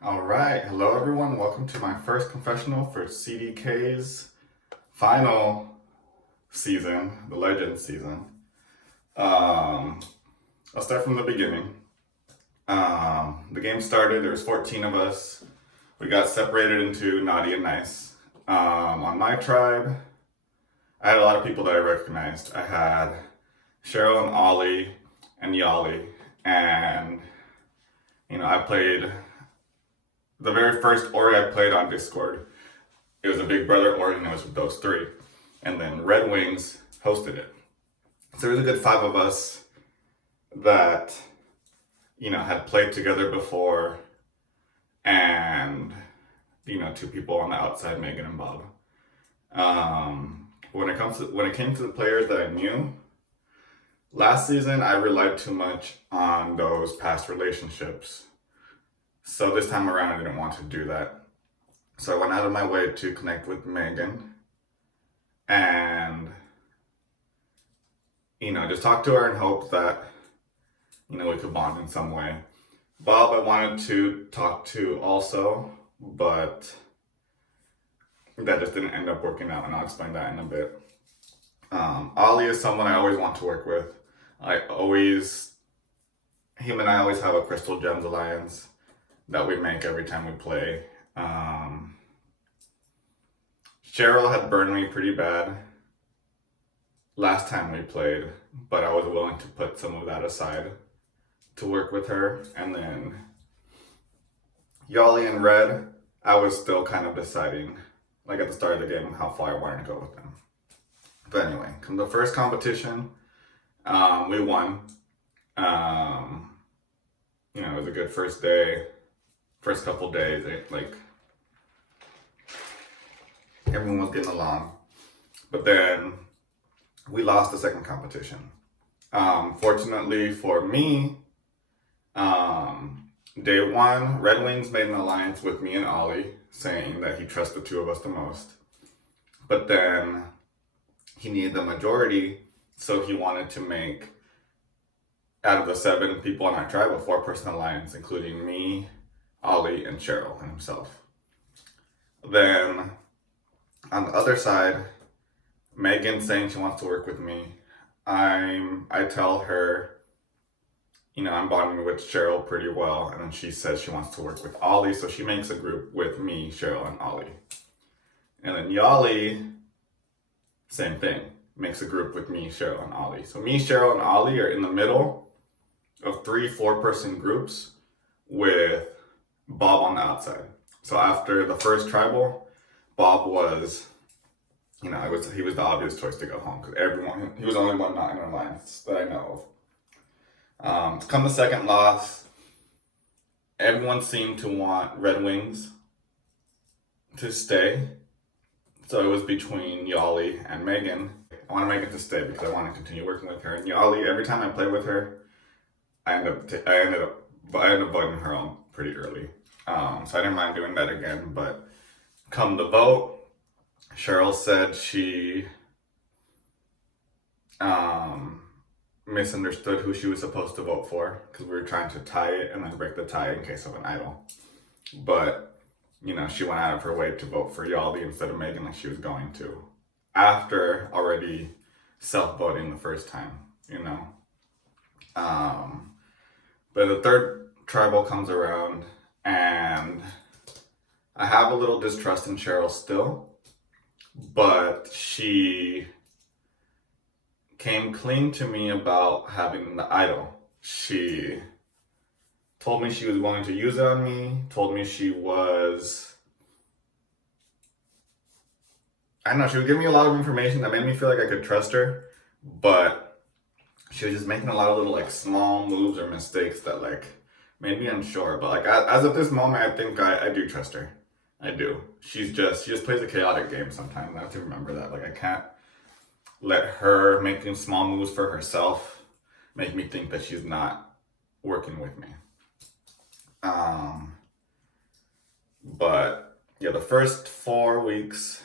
All right, hello everyone. Welcome to my first confessional for CDK's final season, the Legends season. Um, I'll start from the beginning. The game started. There was 14 of us. We got separated into naughty and nice. On my tribe, I had a lot of people that I recognized. I had Cheryl and Ollie and Yali, and I played the very first org I played on Discord. It was a Big Brother org, and it was with those three. And then Red Wings hosted it. So there was a good five of us that, had played together before, and, two people on the outside, Megan and Bob. When it came to the players that I knew, last season I relied too much on those past relationships. So this time around I didn't want to do that. So I went out of my way to connect with Megan and, just talk to her and hope that, we could bond in some way. Bob, I wanted to talk to also, but that just didn't end up working out, and I'll explain that in a bit. Ollie is someone I always want to work with. Him and I always have a Crystal Gems alliance that we make every time we play. Cheryl had burned me pretty bad last time we played, but I was willing to put some of that aside to work with her. And then Yali and Red, I was still kind of deciding, like at the start of the game, how far I wanted to go with them. But anyway, come the first competition, we won. It was a good first day, first couple days. Everyone was getting along. But then we lost the second competition. Fortunately for me, day one, Red Wings made an alliance with me and Ollie, saying that he trusts the two of us the most. But then he needed the majority, so he wanted to make, out of the 7 people on our tribe, a 4-person alliance, including me, Ollie, and Cheryl, and himself. Then, on the other side, Megan saying she wants to work with me. I tell her, I'm bonding with Cheryl pretty well, and then she says she wants to work with Ollie, so she makes a group with me, Cheryl, and Ollie. And then Yali, same thing, makes a group with me, Cheryl, and Ollie. So me, Cheryl, and Ollie are in the middle of 3 4-person groups with Bob on the outside. So after the first tribal, Bob was, he was the obvious choice to go home because he was the only one not in an alliance that I know of. Come the second loss, everyone seemed to want Red Wings to stay. So it was between Yali and Megan. I want Megan to stay because I want to continue working with her. And Yali, every time I play with her, I end up voting her on pretty early. So I didn't mind doing that again. But come the vote, Cheryl said she misunderstood who she was supposed to vote for because we were trying to tie it and then break the tie in case of an idol. But she went out of her way to vote for Yali instead of Megan like she was going to, after already self-voting the first time, But the third tribal comes around, and I have a little distrust in Cheryl still, but she came clean to me about having the idol. She told me she was willing to use it on me, told me she was, I don't know, she was giving me a lot of information that made me feel like I could trust her, but she was just making a lot of little small moves or mistakes that made me unsure. But as of this moment, I think I do trust her. I do. She just plays a chaotic game sometimes. I have to remember that. I can't let her making small moves for herself make me think that she's not working with me. But yeah, the first 4 weeks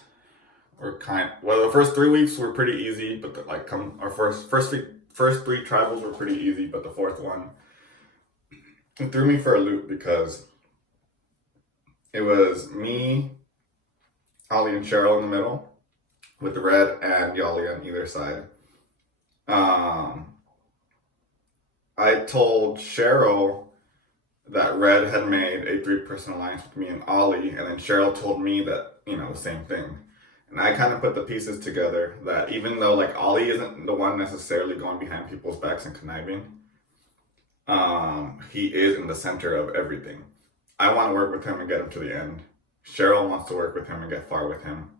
were the first 3 weeks were pretty easy, but our first 3 tribals were pretty easy, but the fourth one, it threw me for a loop because It was me, Ollie, and Cheryl in the middle, with Red and Yali on either side. I told Cheryl that Red had made a 3-person alliance with me and Ollie, and then Cheryl told me that, the same thing. And I kind of put the pieces together that even though like Ollie isn't the one necessarily going behind people's backs and conniving, he is in the center of everything. I want to work with him and get him to the end. Cheryl wants to work with him and get far with him.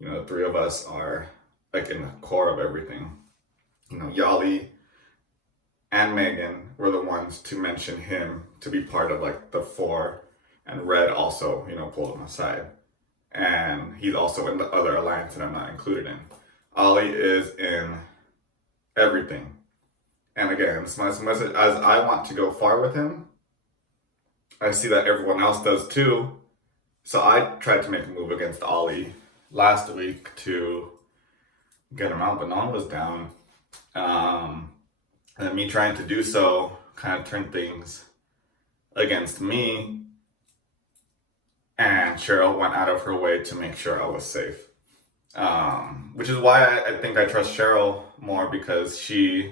The three of us are like in the core of everything. Yali and Megan were the ones to mention him to be part of like the 4, and Red also, pulled him aside. And he's also in the other alliance that I'm not included in. Ollie is in everything. And again, as much as I want to go far with him, I see that everyone else does too. So I tried to make a move against Ollie last week to get him out, but no one was down. And me trying to do so kind of turned things against me. And Cheryl went out of her way to make sure I was safe. Which is why I think I trust Cheryl more, because she's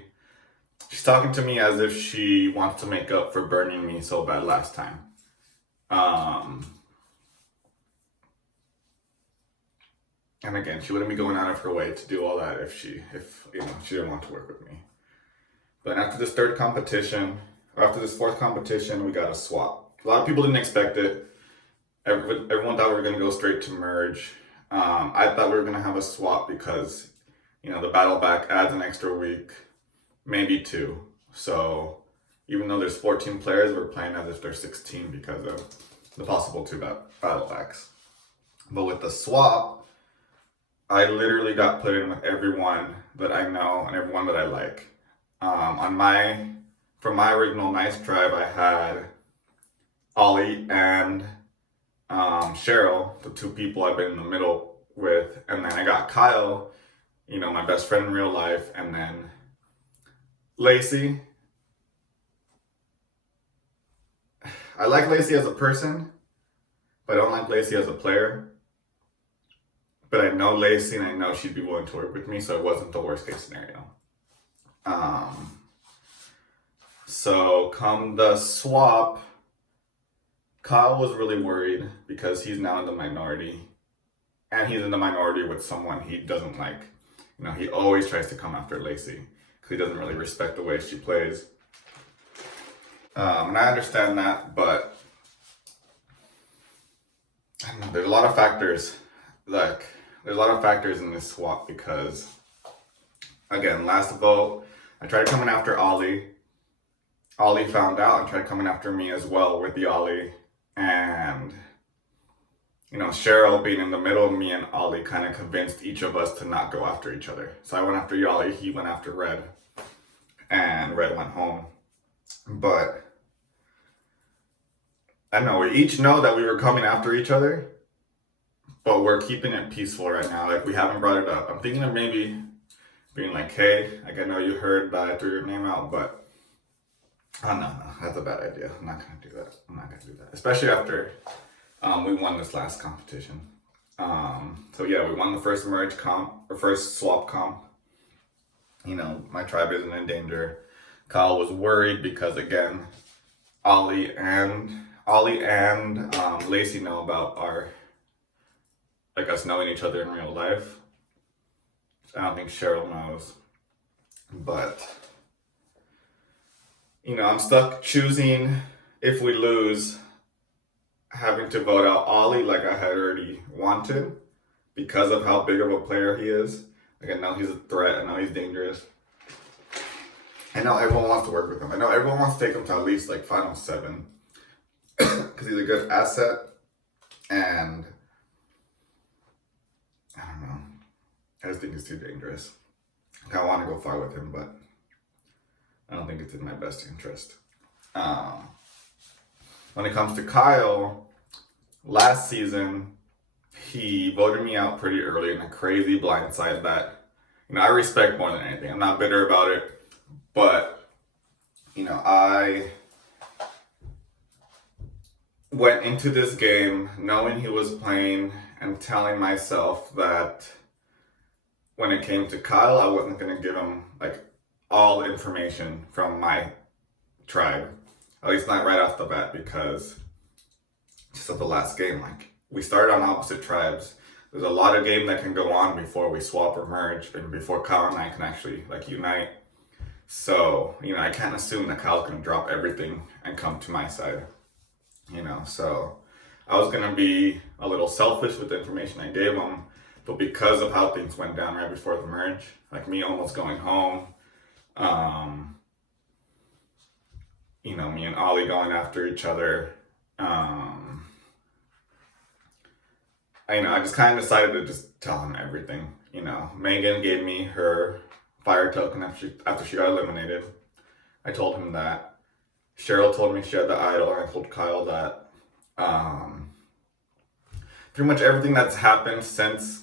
talking to me as if she wants to make up for burning me so bad last time. And again, she wouldn't be going out of her way to do all that if she didn't want to work with me. But after this 4th competition, we got a swap. A lot of people didn't expect it. Everyone thought we were going to go straight to merge. I thought we were going to have a swap because, the battle back adds an extra week, maybe 2. So even though there's 14 players, we're playing as if there's 16 because of the possible 2 battle backs. But with the swap, I literally got put in with everyone that I know and everyone that I like. For my original Nice Tribe, I had Ollie and Cheryl, the 2 people I've been in the middle with, and then I got Kyle, my best friend in real life, and then Lacey. I like Lacey as a person, but I don't like Lacey as a player. But I know Lacey and I know she'd be willing to work with me, so it wasn't the worst case scenario. So come the swap, Kyle was really worried because he's now in the minority, and he's in the minority with someone he doesn't like. He always tries to come after Lacey because he doesn't really respect the way she plays. And I understand that, but I don't know, there's a lot of factors. There's a lot of factors in this swap because, again, last vote, I tried coming after Ollie. Ollie found out and tried coming after me as well with the Ollie. And, Cheryl being in the middle of me and Ollie kind of convinced each of us to not go after each other. So I went after Yali, he went after Red, and Red went home. But I don't know, we each know that we were coming after each other, but we're keeping it peaceful right now. Like, we haven't brought it up. I'm thinking of maybe being like, hey, I know you heard that I threw your name out, but no, that's a bad idea. I'm not going to do that. Especially after we won this last competition. So yeah, we won the first merge comp, or first swap comp. My tribe isn't in danger. Kyle was worried because, again, Ollie and Lacey know about us knowing each other in real life. I don't think Cheryl knows. But, I'm stuck choosing, if we lose, having to vote out Ollie like I had already wanted because of how big of a player he is. Like, I know he's a threat. I know he's dangerous. I know everyone wants to work with him. I know everyone wants to take him to at least like Final 7 because he's a good asset. And I don't know. I just think he's too dangerous. I want to go far with him, but I don't think it's in my best interest. When it comes to Kyle, last season, he voted me out pretty early in a crazy blindside that, I respect more than anything. I'm not bitter about it, but, I went into this game knowing he was playing and telling myself that when it came to Kyle, I wasn't going to give him like all the information from my tribe. At least not right off the bat, because just of the last game, like we started on opposite tribes. There's a lot of game that can go on before we swap or merge and before Kyle and I can actually like unite. So, I can't assume that Kyle's gonna drop everything and come to my side. So I was gonna be a little selfish with the information I gave him, but because of how things went down right before the merge, like me almost going home, me and Ollie going after each other, I just kind of decided to just tell him everything. Megan gave me her fire token after she got eliminated. I told him that. Cheryl told me she had the idol, and I told Kyle that. Pretty much everything that's happened since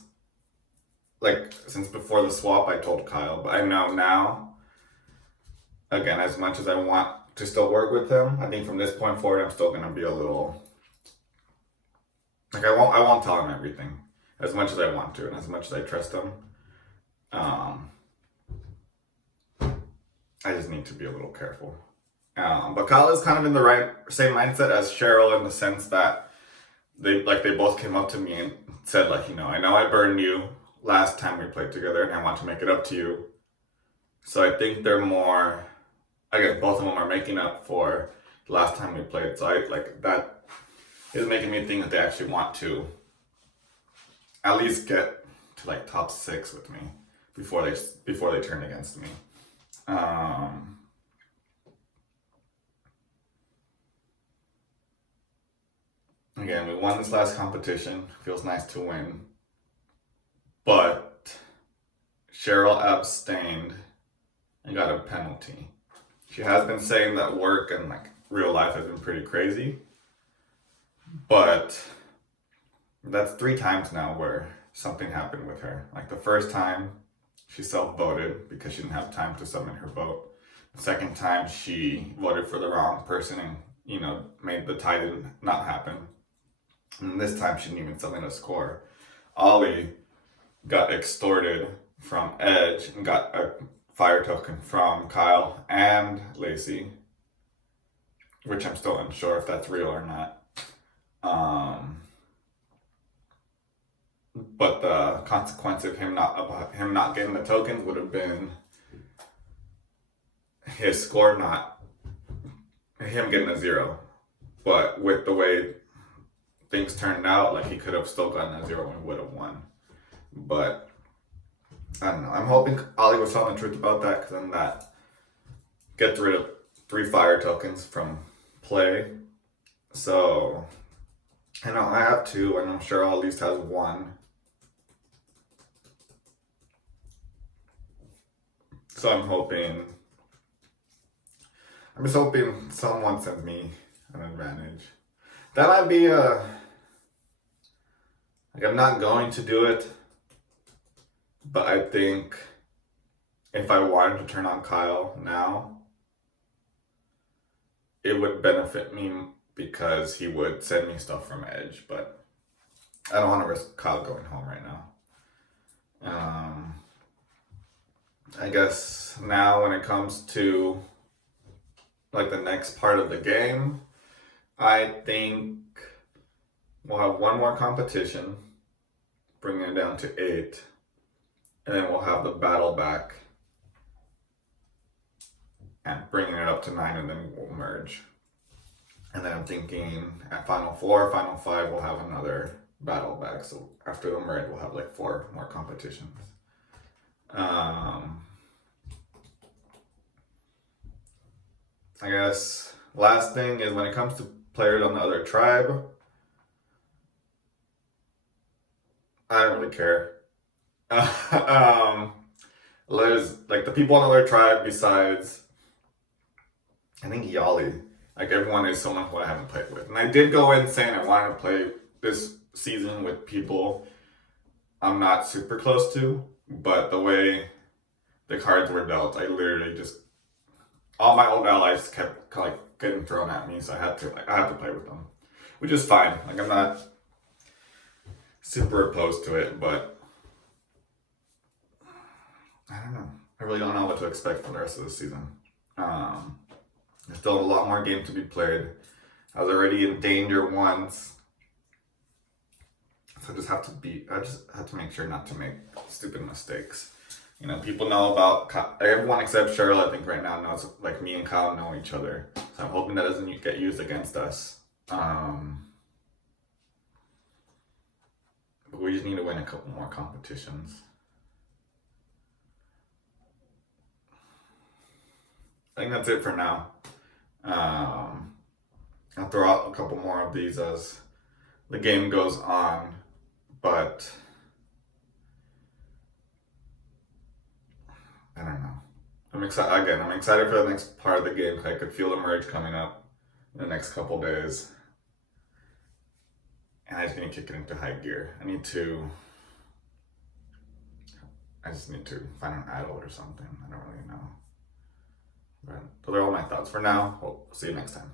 before the swap, I told Kyle. But I know now, again, as much as I want to still work with him, I think from this point forward, I'm still gonna be a little I won't tell him everything as much as I want to, and as much as I trust him. I just need to be a little careful. But Kyle is kind of in the same mindset as Cheryl, in the sense that they both came up to me and said, I know I burned you last time we played together, and I want to make it up to you. So I think they're more, again, both of them are making up for the last time we played. So that is making me think that they actually want to at least get to top 6 with me before they turn against me. Again, we won this last competition. Feels nice to win. But Cheryl abstained and got a penalty. She has been saying that work and real life has been pretty crazy. But that's 3 times now where something happened with her. The first time, she self-voted because she didn't have time to submit her vote. The second time, she voted for the wrong person and, made the tie not happen. And this time, she didn't even submit a score. Ollie got extorted from Edge and got a fire token from Kyle and Lacey, which I'm still unsure if that's real or not. But the consequence of him not getting the tokens would have been his score him getting a 0. But with the way things turned out, he could have still gotten a 0 and would have won. But I don't know. I'm hoping Ollie was telling the truth about that, because then that gets rid of 3 fire tokens from play. So I know I have 2, and I'm sure Cheryl at least has 1. So I'm just hoping someone sends me an advantage. That might be I'm not going to do it, but I think if I wanted to turn on Kyle now, it would benefit me because he would send me stuff from Edge, but I don't want to risk Kyle going home right now. I guess now when it comes to the next part of the game, I think we'll have 1 more competition, bringing it down to 8, and then we'll have the battle back and bringing it up to 9, and then we'll merge. And then I'm thinking at Final 4, Final 5, we'll have another battle back. So after the merge, we'll have 4 more competitions. I guess last thing is, when it comes to players on the other tribe, I don't really care. There's the people on the other tribe besides, I think, Yali. Everyone is someone who I haven't played with. And I did go in saying I wanted to play this season with people I'm not super close to, but the way the cards were dealt, I literally just, all my old allies kept getting thrown at me, so I had to play with them. which is fine. Like, I'm not super opposed to it, but I don't know. I really don't know what to expect for the rest of the season. There's still a lot more game to be played. I was already in danger once, so I just have to make sure not to make stupid mistakes. You know, people know about everyone except Cheryl. I think right now knows, like, me and Kyle know each other, so I'm hoping that doesn't get used against us. But we just need to win a couple more competitions. I think that's it for now. I'll throw out a couple more of these as the game goes on, but I don't know. I'm excited again. I'm excited for the next part of the game. I could feel the merge coming up in the next couple days, and I just need to kick it into high gear. I just need to find an idol or something. I don't really know. But those are all my thoughts for now. We'll see you next time.